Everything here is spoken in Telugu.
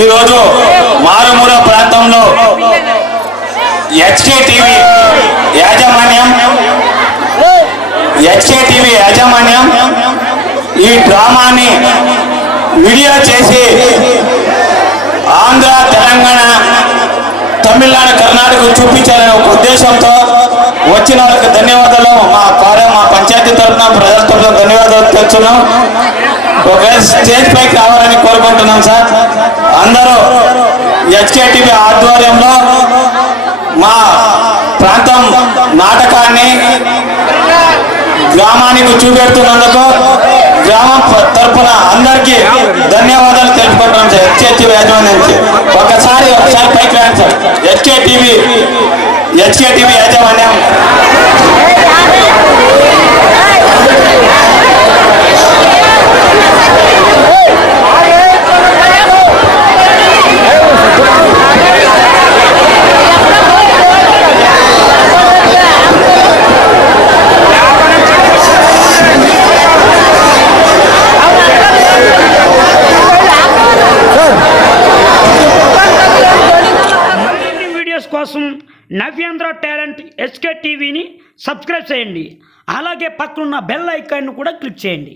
ఈరోజు మారుమూల ప్రాంతంలో హెచ్కేటీవీ యాజమాన్యం హెచ్కేటీవీ యాజమాన్యం ఈ డ్రామాని వీడియో చేసి ఆంధ్ర తెలంగాణ తమిళనాడు కర్ణాటక చూపించాలనే ఒక ఉద్దేశంతో వచ్చిన వాళ్ళకి ధన్యవాదాలు. మా కార్య మా పంచాయతీ తరఫున ప్రజల తరఫున ధన్యవాదాలు తెలుస్తున్నాం ఒకవేళ స్టేజ్ పైకి రావాలని కోరుకుంటున్నాం సార్. అందరూ హెచ్కేటీవీ ఆధ్వర్యంలో మా ప్రాంతం నాటకాన్ని గ్రామానికి చూపెడుతున్నందుకు గ్రామం తరఫున తరపున అందరికీ ధన్యవాదాలు తెలుపుకుంటున్నాం సార్. హెచ్కే టీవీ యాజమాన్యానికి. ఒకసారి ఒకసారి పైకి రాండి sir. HKTV TV HK TV యాజమాన్యం. కోసం నవ్యాంధ్ర టాలెంట్ ఎస్కే టీవీని సబ్స్క్రైబ్ చేయండి. అలాగే పక్కనున్న బెల్ ఐకాన్ను కూడా క్లిక్ చేయండి.